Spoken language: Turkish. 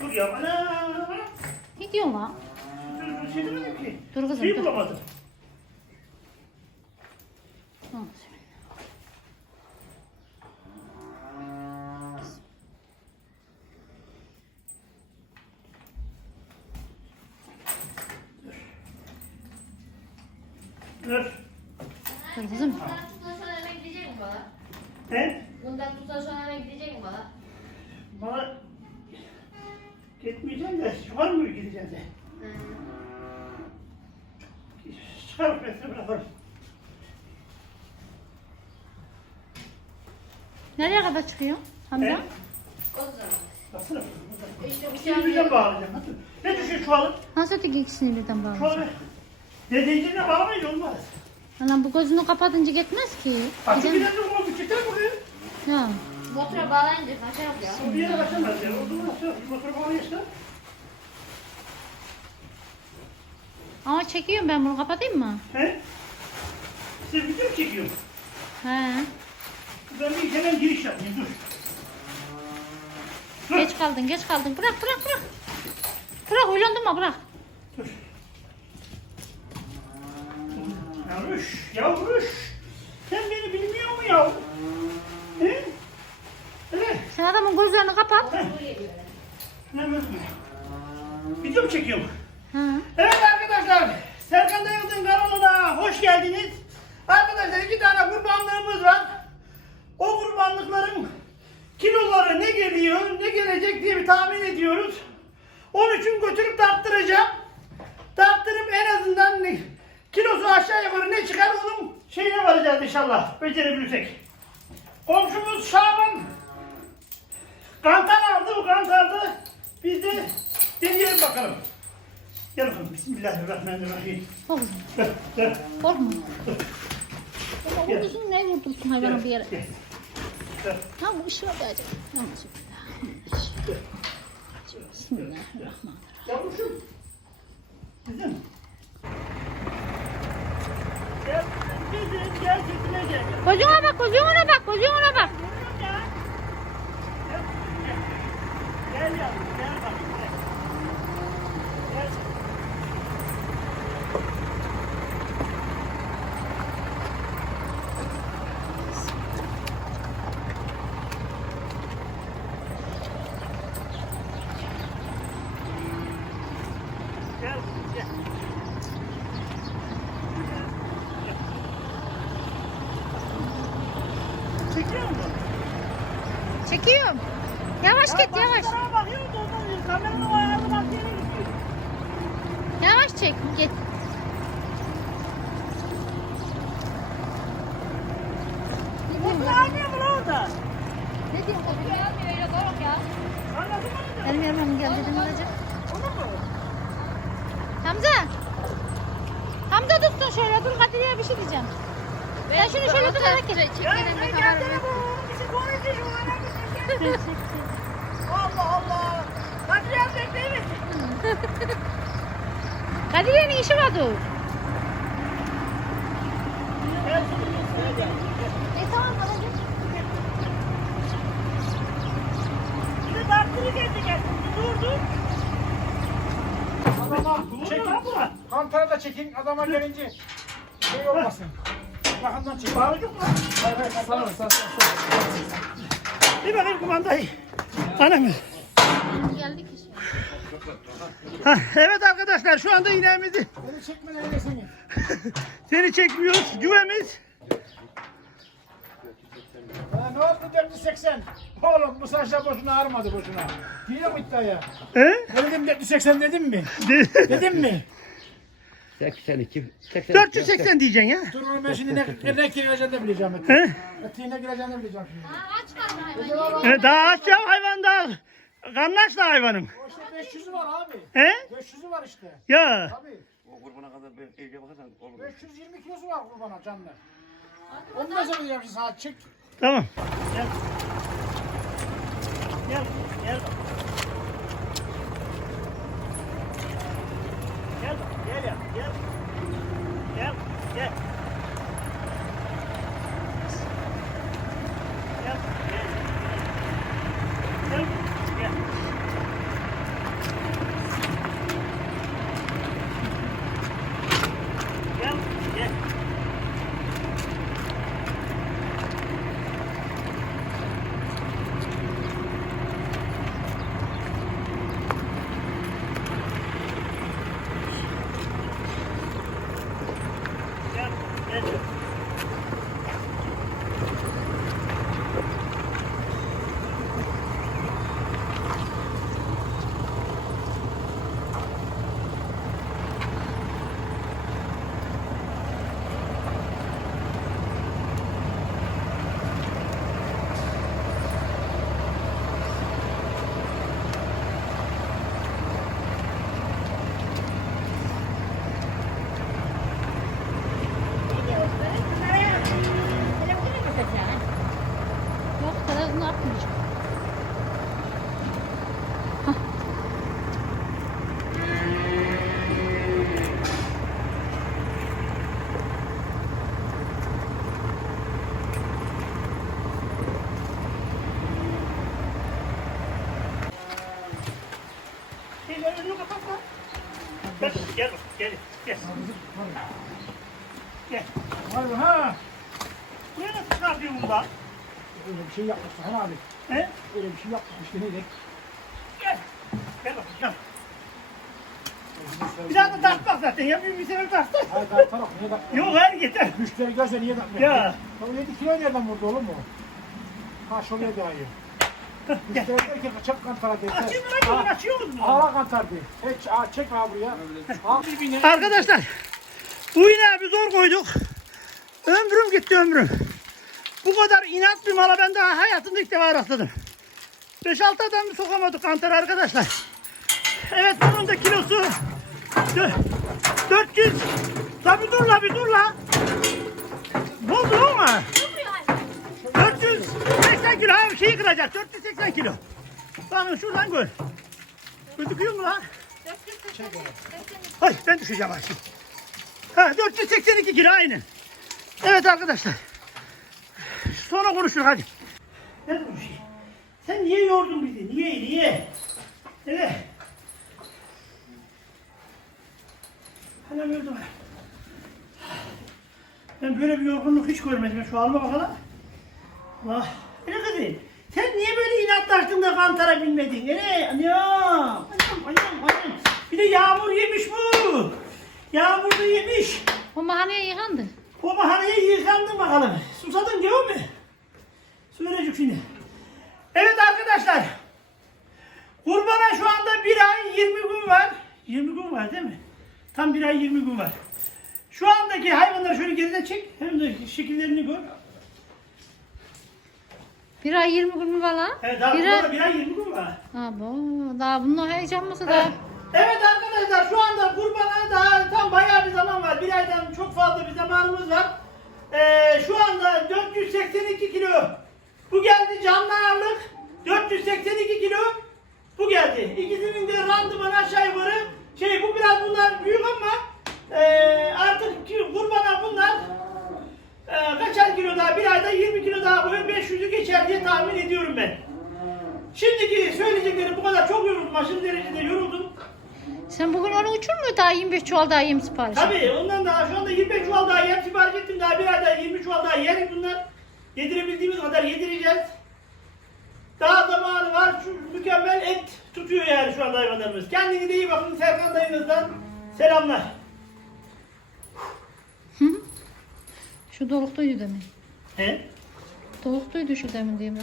Dur ya ana. Ne diyorsun lan? Dur, bir şey demedim ki. Dur kızım, Şeyi dur. bulamadım. Hı. Dur. Dur kızım. Bundan tutsan sonra eve gidecek mi bana? He? Bundan tutsan sonra eve gidecek mi bana? Bana gitmeyeceğim de var mı gideceğim de. Çıkarıp besle bırakalım. Nereye kadar çıkıyor? Hamza? Zaman. Baksana. İşte Şimdi birden bağlayacağım. Hadi. Ne düşüyor çuvalı? Nasıl öteki ikisini birden bağlayacak? Çuvalı. Dediğince bağlamayın olmaz. Anam bu gözünü kapatınca gitmez ki. Açık bir de olmaz. Çıkar buraya. Ya. Motora bağlayınca kaça yapıyor? O bir yere kaçamaz ya. O zaman nasıl? Motor bağlıyorsa. Ama çekiyorum ben bunu kapatayım mı? He? Size video mu çekiyorum? He. Ben bir hemen giriş yapayım. Dur. Geç kaldın geç kaldın. Bırak bırak bırak. Bırak uylandırma bırak. Dur. Yavruş, yavruş. Sen beni bilmiyor mu yav? Adamın gözlerini kapat. Ne? Video mu çekiyorum? Ha. Evet arkadaşlar. Serkan Dayıldın kanalına hoş geldiniz. Arkadaşlar iki tane kurbanlığımız var. O kurbanlıkların kiloları ne geliyor, ne gelecek diye bir tahmin ediyoruz. Onun için götürüp tarttıracağım. Tarttırıp en azından ne, kilosu aşağı yukarı ne çıkar onun şeyine varacağız inşallah. Becerebilirsek. Komşumuz Şaban kantar aldı, bu kantardı. Biz de deneyelim bakalım. Gel bakalım. Bismillahirrahmanirrahim. Kızım. Gel, gel. Korkma. Baba Gel. vurursun ne vurdursun hayvana bir yere. Gel. Gel. Bu ışığa dayacak. Bismillahirrahmanirrahim. Yavruşum. Kızım. Gel, kızım, gel, sütüne gel. Gözüne bak gözüne bak gözüne bak. Gel, gel. Gel yavrum, gel bakayım, gel. Gel. Gel, gel. Çekiyor musun? Çekiyorum. Yavaş git Ya yavaş. başka tarafa bakıyor da ondan kameranın o ayağını bak yere gidiyor. Yavaş çek git. Ne mı? Benim yanıma gel dedim olacak. Onu mu? Hamza. Hamza tutsun şöyle dur Kadir'e bir şey diyeceğim. Ben şunu şöyle tutarak gel. Ya ben gelsene bu. Bizi konuşuyor şu an. Allah Allah. Hadi gelecek değil mi? Kadir'in işi var dur. E tamam. Bir de geldi gel. Dur dur. Adama Dur çekin. Kantara da çekin. Adama gelince şey olmasın. Yakından çekin. Bağlı yok mu? Hayır hayır. Sağ olun. Sağ olun. Bir bakayım kumandayı. Anam. Geldik işte. Evet arkadaşlar şu anda ineğimizi Beni seni. seni çekmiyoruz. Güvemiz. Ha, ne oldu 480? Oğlum bu saçlar boşuna ağrımadı boşuna. Diyor mu iddiaya? He? Ne dedim 480 dedim mi? De- Dedim mi? 82, 82. 480 diyeceksin ya. Dur oğlum ben şimdi ne, ne gireceğini de bileceğim. He? Etiğine gireceğini de bileceğim şimdi. Aç kaldı hayvan. E, daha aç ya hayvan daha. Kanlaş da hayvanım. O işte 500'ü var abi. He? 500'ü var işte. Ya. Tabii. O kurbana kadar ben iyice bakarsan olur. 520 kilosu var kurbana canlı. Onu da söyleyeceğim sana çık. Tamam. Gel. Gel. Gel. bak, Gel ya. Gel. Gel. Gel. Gel. Gel. Gel. Gel. Gel gel, gel. Var mı? Ha. Buraya nasıl çıkartıyorsun lan? Öyle bir şey yapmış Sahan abi. He? Öyle bir şey yapmış işte neydi? Gel. Gel bak, gel. Bir daha da takmak zaten ya. Bir, sefer taktın. Hayır ben taraf niye bak? Yok hayır yeter. Müşteri gözle niye bakmıyor? Ya. O 7 kilo nereden vurdu oğlum bu? Ha şuraya dahi. Müşteri ki kaçak kantara. Açayım lan bunu açıyor musun? Ağla kantar diye. Hiç aa, çek abi buraya. Al dibine. Arkadaşlar bu ineği bir zor koyduk. Ömrüm gitti ömrüm. Bu kadar inat bir mala ben daha hayatımda ilk defa rastladım. 5-6 adamı sokamadık kantar arkadaşlar. Evet bunun da kilosu dö- 400. La bir dur la bir dur la. Ne oldu lan? 480 kilo abi şeyi kıracak 480 kilo. Bakın şuradan gör. Gözüküyor mu lan? Ay ben düşeceğim artık. Ha 482 kilo aynı. Evet arkadaşlar. Sonra konuşuruz hadi. Ne bu şey? Sen niye yordun bizi? Niye? Niye? Evet. Hala gördüm. Ben böyle bir yorgunluk hiç görmedim. Şu halime bakalım. Vah. Kızı? Sen niye böyle inatlaştın da kantara binmedin? Ne? Anam. Anam, anam, anam. Bir de yağmur yemiş bu. Yağmur da yemiş. O mahaneye yıkandı. O mahalleye yıkandın bakalım. Susadın değil mi? Su verecek şimdi. Evet arkadaşlar. Kurbana şu anda bir ay 20 gün var. 20 gün var değil mi? Tam bir ay 20 gün var. Şu andaki hayvanları şöyle geriden çek. Hem de şekillerini gör. Bir ay 20 gün mü var lan? Evet daha bir ay... bir ay 20 gün var. Ha bu daha bunun heyecanlısı da. Evet arkadaşlar şu anda kurbana daha tam bayağı bir zaman var. Bir aydan çok fazla bir zamanımız var. Ee, şu anda 482 kilo. Bu geldi canlı ağırlık. 482 kilo. Bu geldi. İkisinin de randıman aşağı yukarı. Şey bu biraz bunlar büyük ama ee, artık kurbana bunlar ee, kaçar kilo daha bir ayda 20 kilo daha böyle 500'ü geçer diye tahmin ediyorum ben. Şimdiki söyleyeceklerim bu kadar çok yoruldum. Aşırı derecede yoruldum. Sen bugün onun için mi daha 25 çuval daha yem sipariş? Tabii ondan daha şu anda 25 çuval daha yem sipariş ettim. Daha bir ayda 20 çuval daha yeriz bunlar. Yedirebildiğimiz kadar yedireceğiz. Daha zamanı var. Şu mükemmel et tutuyor yani şu anda hayvanlarımız. Kendine de iyi bakın Serkan dayınızdan. Selamlar. Şu doluktuydu demin. He? Doluktuydu şu demin diyeyim.